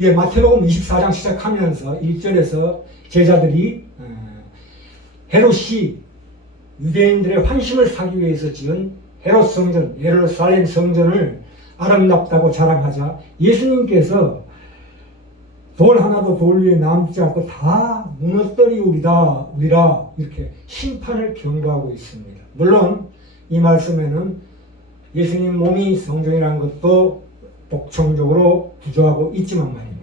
예, 마태복음 24장 시작하면서 1절에서 제자들이 헤롯이 유대인들의 환심을 사기 위해서 지은 헤롯 성전, 예루살렘 성전을 아름답다고 자랑하자 예수님께서 돌 하나도 돌 위에 남지 않고 다 무너뜨리우리라 이렇게 심판을 경고하고 있습니다. 물론 이 말씀에는 예수님 몸이 성전이라는 것도 복층적으로 부조하고 있지만 말입니다.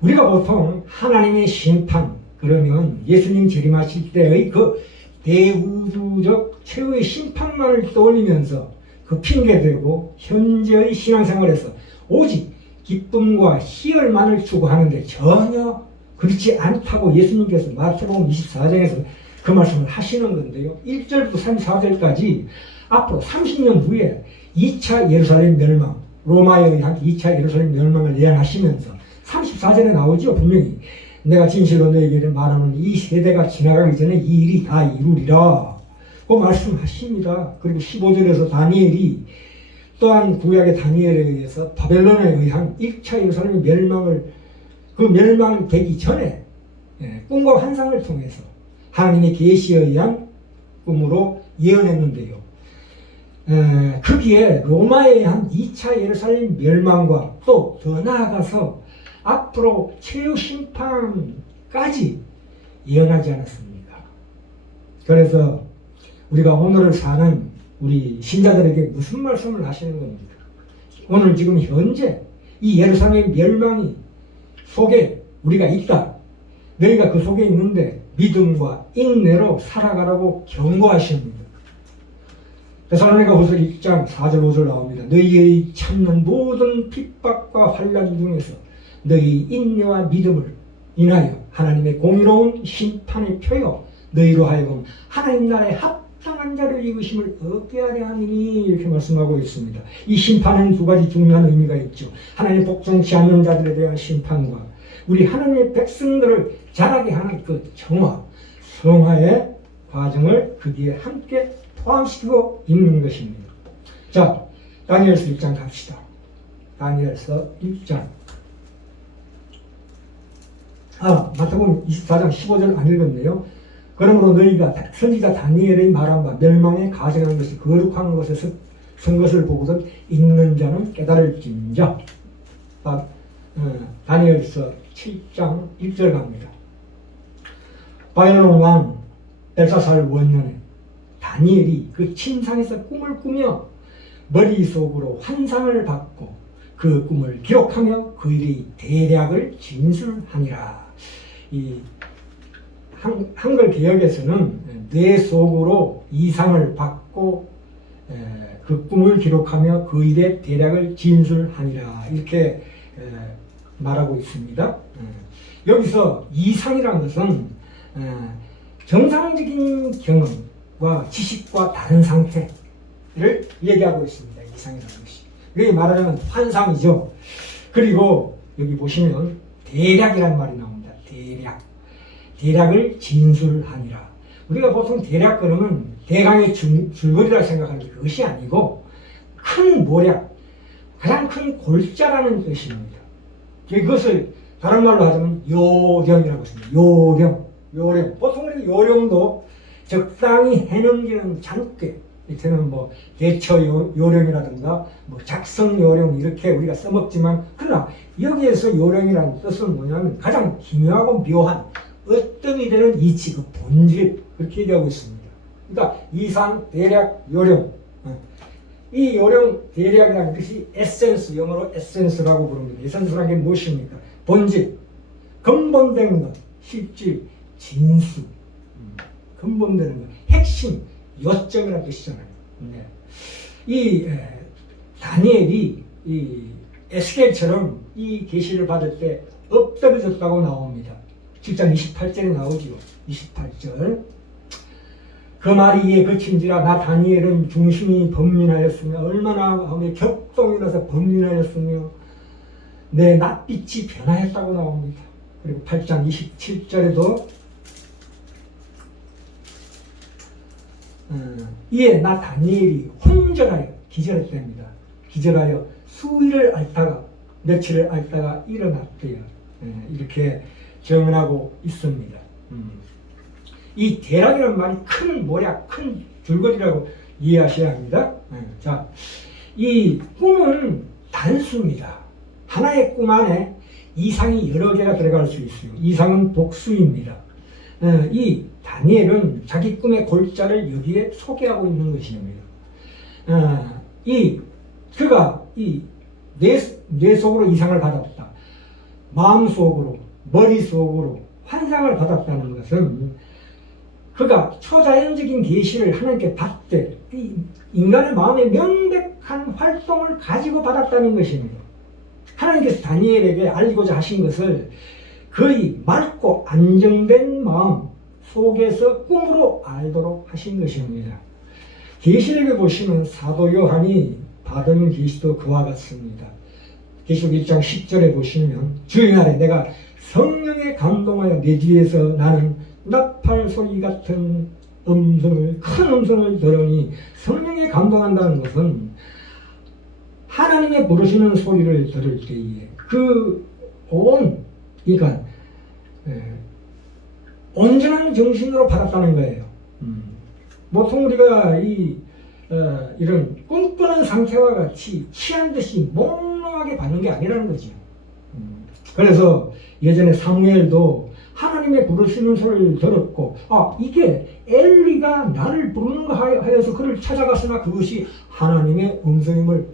우리가 보통 하나님의 심판 그러면 예수님 재림하실 때의 그 대우주적 최후의 심판만을 떠올리면서 그 핑계대고 현재의 신앙생활에서 오직 기쁨과 희열만을 추구하는데 전혀 그렇지 않다고 예수님께서 마태복음 24장에서 그 말씀을 하시는 건데요. 1절부터 34절까지 앞으로 30년 후에 2차 예루살렘 멸망, 로마에 의한 2차 예루살렘 멸망을 예언하시면서 34절에 나오죠. 분명히 내가 진실로 너에게 말하는 이 세대가 지나가기 전에 이 일이 다 이루리라 그 말씀하십니다. 그리고 15절에서 다니엘이 또한 구약의 다니엘에 의해서 바벨론에 의한 1차 예루살렘 멸망을 그 멸망되기 전에 꿈과 환상을 통해서 하나님의 계시에 의한 꿈으로 예언했는데요. 거기에 로마에 의한 2차 예루살렘 멸망과 또 더 나아가서 앞으로 최후 심판까지 예언하지 않았습니까? 그래서 우리가 오늘을 사는 우리 신자들에게 무슨 말씀을 하시는 겁니까? 오늘 지금 현재 이 예루살렘 멸망이 속에 우리가 있다. 너희가 그 속에 있는데 믿음과 인내로 살아가라고 경고하십니다. 데살로니가후서 1장 4절 5절 나옵니다. 너희의 참는 모든 핍박과 환난 중에서 너희 인내와 믿음을 인하여 하나님의 공의로운 심판의 표요 너희로 하여금 하나님 나라에 합당한 자를 이으심을 얻게 하려 하니 이렇게 말씀하고 있습니다. 이 심판은 두 가지 중요한 의미가 있죠. 하나님 복종치 않는 자들에 대한 심판과 우리 하나님의 백성들을 자라게 하는 그 정화, 성화의 과정을 거기에 함께 포함시키고 있는 것입니다. 자, 다니엘서 1장 갑시다. 다니엘서 1장. 마태복음 24장 15절 안 읽었네요. 그러므로 너희가 선지자 다니엘의 말한 바 멸망에 가증하는 것이 거룩한 것에서 선 것을 보고서 읽는 자는 깨달을진저. 다니엘서 7장 1절 갑니다. 바벨론 왕 벨사살 원년에 다니엘이 그 침상에서 꿈을 꾸며 머릿속으로 환상을 받고 그 꿈을 기록하며 그 일의 대략을 진술하니라. 이 한글 개역에서는 뇌 속으로 이상을 받고 그 꿈을 기록하며 그 일의 대략을 진술하니라 이렇게 말하고 있습니다. 여기서 이상이라는 것은 정상적인 경험과 지식과 다른 상태를 얘기하고 있습니다. 이상이라는 것이. 여기 말하자면 환상이죠. 그리고 여기 보시면 대략이라는 말이 나옵니다. 대략을 진술하니라. 우리가 보통 대략 그러면 대강의 줄거리라 생각하는데 그것이 아니고 큰 모략, 가장 큰 골자라는 뜻입니다. 그것을 다른 말로 하자면 요령이라고 했습니다. 요령. 보통 우리 요령도 적당히 해넘기는 잔꾀, 이때는 뭐 대처 요령이라든가 뭐 작성 요령 이렇게 우리가 써먹지만 그러나 여기에서 요령이라는 뜻은 뭐냐면 가장 기묘하고 묘한 어떤 이되는 이치, 그 본질 그렇게 얘기하고 있습니다. 그러니까 이상, 대략, 요령. 이 요령, 대략이라는 것이 에센스, 영어로 에센스라고 부릅니다. 에센스라는 게 무엇입니까? 본질, 근본된 것, 실질, 진수, 근본되는 것, 핵심, 요점이라는 뜻이잖아요. 네. 이 다니엘이 이 에스겔처럼 이 계시를 받을 때 엎드려졌다고 나옵니다. 7장 28절에 나오죠. 28절. 그 말이 이에 그친지라 나 다니엘은 중심이 번민하였으며 얼마나 마음에 격동이 나서 번민하였으며 내 낯빛이 변하였다고 나옵니다. 그리고 8장 27절에도 이에 나 다니엘이 혼절하여 기절했답니다. 기절하여 수위를 앓다가 며칠을 앓다가 일어났대요. 이렇게 증언하고 있습니다. 이 대락이라는 말이 큰 모략, 큰 줄거리라고 이해하셔야 합니다. 자, 이 꿈은 단수입니다. 하나의 꿈 안에 이상이 여러 개가 들어갈 수 있어요. 이상은 복수입니다. 이 다니엘은 자기 꿈의 골자를 여기에 소개하고 있는 것입니다. 그가 뇌 속으로 이상을 받았다. 마음 속으로, 머리 속으로 환상을 받았다는 것은 그가 초자연적인 계시를 하나님께 받되 이 인간의 마음에 명백한 활동을 가지고 받았다는 것입니다. 하나님께서 다니엘에게 알리고자 하신 것을 거의 맑고 안정된 마음 속에서 꿈으로 알도록 하신 것입니다. 계시록에 보시면 사도 요한이 받은 계시도 그와 같습니다. 계시록 1장 10절에 보시면 주의 날에 내가 성령에 감동하여 내 뒤에서 나는 나팔 소리 같은 큰 음성을 들으니, 성령에 감동한다는 것은 하나님의 부르시는 소리를 들을 때에 그러니까 온전한 정신으로 받았다는 거예요. 보통 우리가 이런 꿈꾸는 상태와 같이 취한 듯이 몽롱하게 받는 게 아니라는 거죠. 그래서 예전에 사무엘도 하나님의 부르시는 소리를 들었고, 이게 엘리가 나를 부르는가 하여서 그를 찾아갔으나 그것이 하나님의 음성임을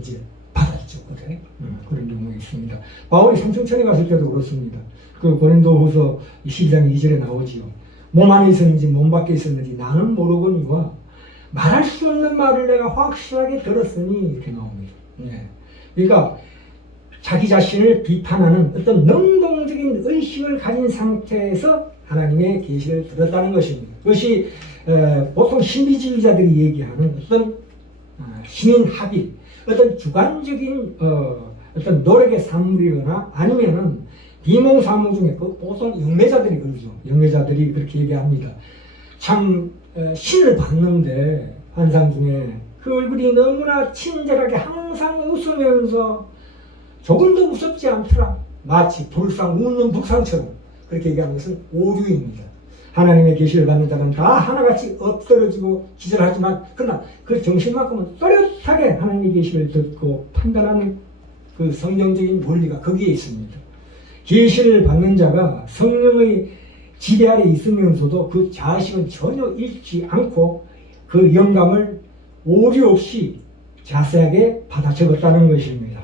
이제 받았죠. 그래? 그런 경우가 있습니다. 바울이 삼층천에 갔을 때도 그렇습니다. 그 고린도후서 12장 2절에 나오지요. 몸 안에 있었는지 몸 밖에 있었는지 나는 모르거니와 말할 수 없는 말을 내가 확실하게 들었으니, 이렇게 나옵니다. 그러니까 자기 자신을 비판하는 어떤 능동적인 의식을 가진 상태에서 하나님의 계시를 들었다는 것입니다. 그것이 보통 신비주의자들이 얘기하는 어떤 신인 합의, 어떤 주관적인 어떤 노력의 산물이거나 아니면은 비몽사몽 중에 보통 영매자들이 그러죠. 영매자들이 그렇게 얘기합니다. 참 신을 봤는데 환상 중에 그 얼굴이 너무나 친절하게 항상 웃으면서 조금도 무섭지 않더라. 마치 불상 웃는 불상처럼, 그렇게 얘기하는 것은 오류입니다. 하나님의 계시를 받는 자는 다 하나같이 엎드러지고 기절하지만 그러나 그 정신만큼은 또렷하게 하나님의 계시를 듣고 판단하는 그 성경적인 원리가 거기에 있습니다. 계시를 받는 자가 성령의 지배 아래 있으면서도 그 자식은 전혀 잃지 않고 그 영감을 오류 없이 자세하게 받아 적었다는 것입니다.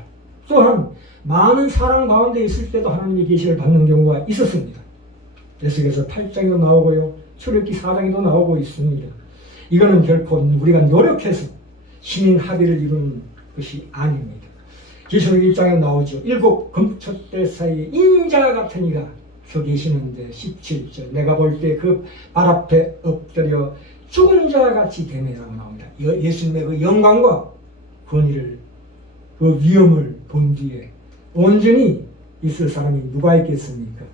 또한 많은 사람 가운데 있을 때도 하나님의 계시를 받는 경우가 있었습니다. 에스겔서 8장에도 나오고요, 출애굽기 4장에도 나오고 있습니다. 이거는 결코 우리가 노력해서 신인 합의를 이루는 것이 아닙니다. 계시록 1장에 나오죠. 7 금촛대 사이에 인자 같은 이가 서 계시는데 17절 내가 볼 때 그 발 앞에 엎드려 죽은 자 같이 되매라고 나옵니다. 예수님의 그 영광과 권위를, 그 위엄을 본 뒤에 온전히 있을 사람이 누가 있겠습니까?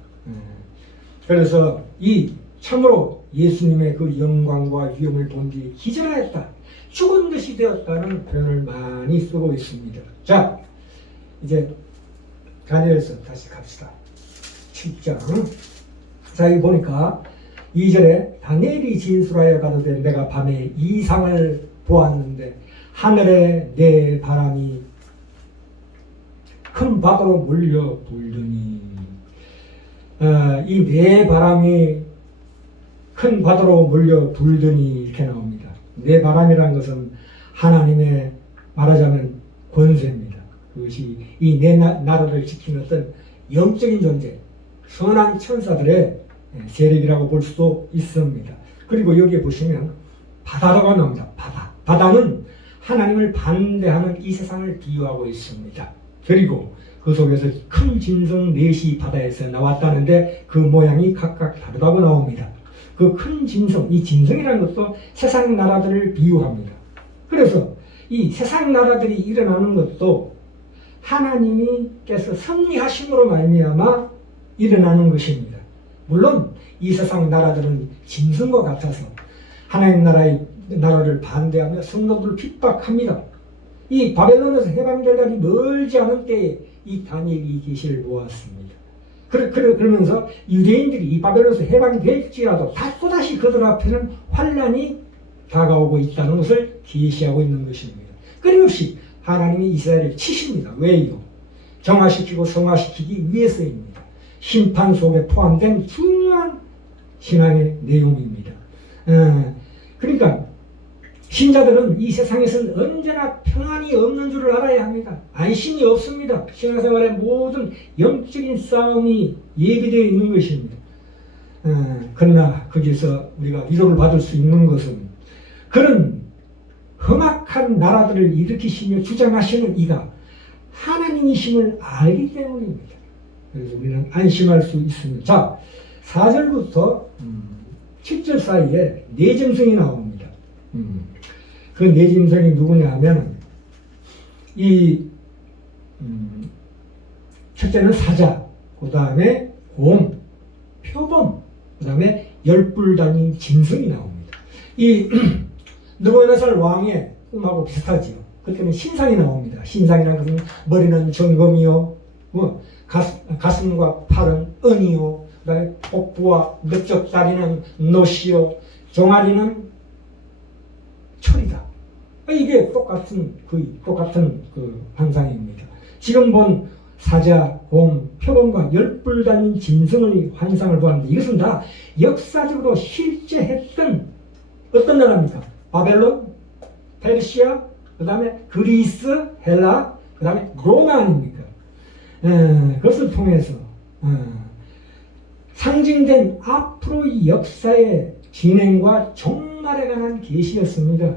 그래서 참으로 예수님의 그 영광과 위엄을 본 뒤에 기절하였다, 죽은 듯이 되었다는 표현을 많이 쓰고 있습니다. 자, 이제 다니엘서 다시 갑시다. 7장. 자, 여기 보니까 2절에 다니엘이 진술하여 가로되 내가 밤에 이상을 보았는데 하늘에 내 바람이 큰 바다로 몰려 불더니, 이 내 바람이 큰 바다로 몰려 불더니 이렇게 나옵니다. 내 바람이라는 것은 하나님의 말하자면 권세입니다. 그것이 이 내 나라를 지키는 어떤 영적인 존재, 선한 천사들의 세력이라고 볼 수도 있습니다. 그리고 여기에 보시면 바다라고 나옵니다. 바다는 하나님을 반대하는 이 세상을 비유하고 있습니다. 그리고 그 속에서 큰 짐승 넷이 바다에서 나왔다는데 그 모양이 각각 다르다고 나옵니다. 그 큰 짐승, 이 짐승이라는 것도 세상 나라들을 비유합니다. 그래서 이 세상 나라들이 일어나는 것도 하나님께서 섭리하심으로 말미암아 일어나는 것입니다. 물론 이 세상 나라들은 짐승과 같아서 하나님 나라를 반대하며 성도들을 핍박합니다. 이 바벨론에서 해방될 날이 멀지 않은 때에 이 이 다니엘이 이 계시를 보았습니다. 그러면서 유대인들이 이 바벨론에서 해방될지라도 또다시 그들 앞에는 환란이 다가오고 있다는 것을 계시하고 있는 것입니다. 끊임없이 하나님이 이스라엘을 치십니다. 왜요? 정화시키고 성화시키기 위해서입니다. 심판 속에 포함된 중요한 신앙의 내용입니다. 그러니까 신자들은 이 세상에서는 언제나 평안이 없는 줄을 알아야 합니다. 안심이 없습니다. 신앙생활의 모든 영적인 싸움이 예비되어 있는 것입니다. 그러나 거기서 우리가 위로를 받을 수 있는 것은 그런 험악한 나라들을 일으키시며 주장하시는 이가 하나님이심을 알기 때문입니다. 그래서 우리는 안심할 수 있습니다. 자, 4절부터 7절 사이에 네 짐승이 나옵니다. 그 네 짐승이 누구냐 하면 첫째는 사자, 그 다음에 곰, 표범, 그 다음에 열불 달린 짐승이 나옵니다. 이 느부갓네살 왕의 꿈하고 비슷하지요. 그때는 신상이 나옵니다. 신상이라는 것은 머리는 정금이요, 가슴과 팔은 은이요, 그다음에 복부와 넓적다리는 노시요, 종아리는 철이다. 이게 똑같은 그 환상입니다. 지금 본 사자, 곰, 표범과 열불 달린 짐승의 환상을 보았는데 이것은 다 역사적으로 실제했던 어떤 나라입니까? 바벨론, 페르시아, 그 다음에 그리스, 헬라, 그 다음에 로마 아닙니까? 그것을 통해서 상징된 앞으로의 역사의 진행과 종말에 관한 계시였습니다.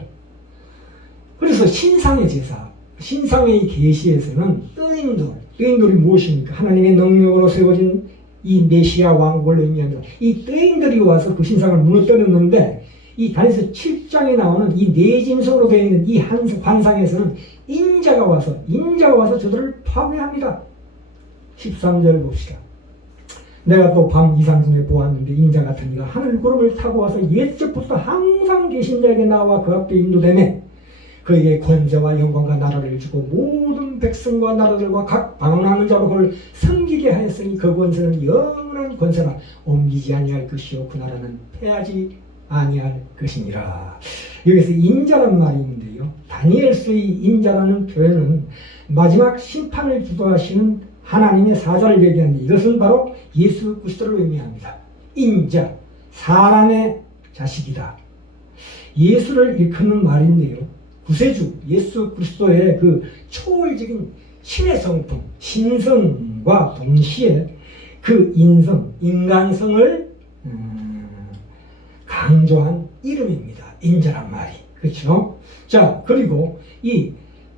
그래서 신상의 제사, 신상의 계시에서는 뜨인돌이 무엇입니까? 하나님의 능력으로 세워진 이 메시아 왕국을 의미합니다. 이 뜨인들이 와서 그 신상을 무너뜨렸는데 이 다니엘서 7장에 나오는 이 네 짐승으로 되어 있는 이 환상에서는 인자가 와서 저들을 파괴합니다. 13절 봅시다. 내가 또 밤 이상 중에 보았는데 인자 같은 이가 하늘 구름을 타고 와서 옛적부터 항상 계신 자에게 나와 그 앞에 인도되네. 그에게 권세와 영광과 나라를 주고 모든 백성과 나라들과 각 방언하는 자로 그를 섬기게 하였으니 그 권세는 영원한 권세라 옮기지 아니할 것이요 그 나라는 패하지 아니할 것이니라. 여기서 인자란 말이 있는데요. 다니엘서의 인자라는 표현은 마지막 심판을 주도하시는 하나님의 사자를 얘기하는데 이것은 바로 예수 그리스도를 의미합니다. 인자, 사람의 자식이다. 예수를 일컫는 말인데요. 구세주 예수 그리스도의 그 초월적인 신의 성품, 신성과 동시에 그 인간성을 강조한 이름입니다. 인자란 말이. 그렇죠? 자, 그리고 이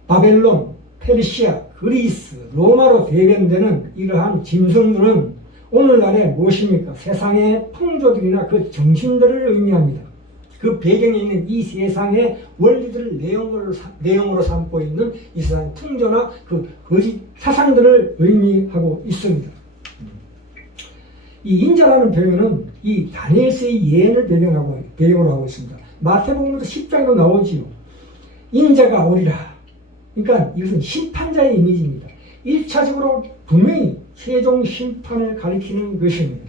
바벨론, 페르시아, 그리스, 로마로 대변되는 이러한 짐승들은 오늘날의 무엇입니까? 세상의 풍조들이나 그 정신들을 의미합니다. 그 배경에 있는 이 세상의 원리들을 내용으로 삼고 있는 이 세상의 풍조나 그 거짓 사상들을 의미하고 있습니다. 이 인자라는 표현은 이 다니엘서의 예언을 배경으로 하고 있습니다. 마태복음도 10장에도 나오지요. 인자가 오리라. 그러니까 이것은 심판자의 이미지입니다. 1차적으로 분명히 최종 심판을 가리키는 것입니다.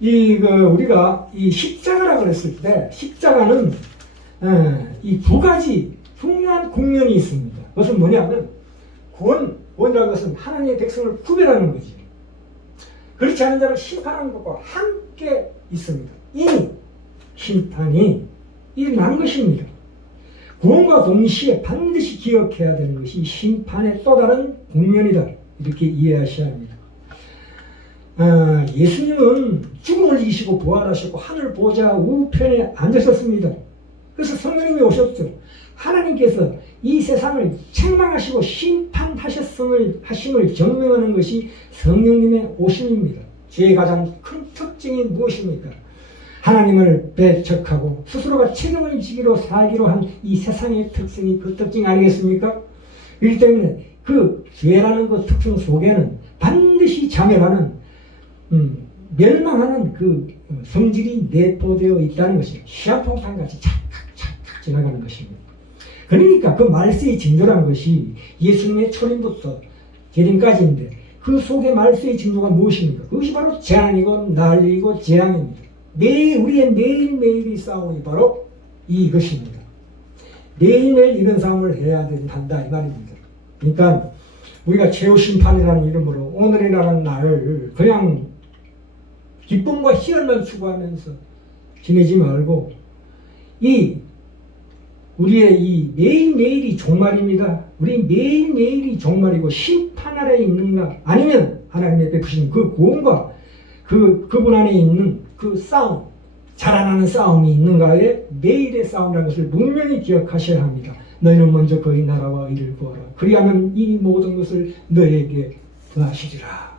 우리가 이 십자가라고 했을 때, 십자가는, 이 두 가지 중요한 국면이 있습니다. 그것은 뭐냐면, 구원이라는 것은 하나님의 백성을 구별하는 거지. 그렇지 않은 자를 심판하는 것과 함께 있습니다. 이미 심판이 일어난 것입니다. 구원과 동시에 반드시 기억해야 되는 것이 심판의 또 다른 국면이다. 이렇게 이해하셔야 합니다. 예수님은 죽음을 이기시고 부활하셨고 하늘 보좌 우편에 앉으셨습니다. 그래서 성령님이 오셨죠. 하나님께서 이 세상을 책망하시고 심판하심을 증명하는 것이 성령님의 오심입니다. 죄의 가장 큰 특징이 무엇입니까? 하나님을 배척하고 스스로가 책임을 지기로 살기로 한 이 세상의 특성이 그 특징 아니겠습니까? 그렇기 때문에 그 죄라는 그 특성 속에는 반드시 자멸하는 멸망하는 그 성질이 내포되어 있다는 것입니다. 시한폭탄같이 착착착착 지나가는 것입니다. 그러니까 그 말세의 징조라는 것이 예수님의 초림부터 재림까지인데 그 속에 말세의 징조가 무엇입니까? 그것이 바로 재앙이고 난리이고 재앙입니다. 우리의 매일매일의 싸움이 바로 이것입니다. 매일매일 이런 싸움을 해야 된다 이 말입니다. 그러니까 우리가 최후심판이라는 이름으로 오늘이라는 날을 그냥 기쁨과 희열만 추구하면서 지내지 말고 우리의 이 매일매일이 종말입니다. 우리 매일매일이 종말이고 심판 아래 있는가 아니면 하나님의 베푸신 그 구원과 그분 안에 있는 그 싸움, 자라나는 싸움이 있는가에 매일의 싸움이라는 것을 분명히 기억하셔야 합니다. 너희는 먼저 그의 나라와 의를 구하라. 그리하면 이 모든 것을 너에게 더하시리라.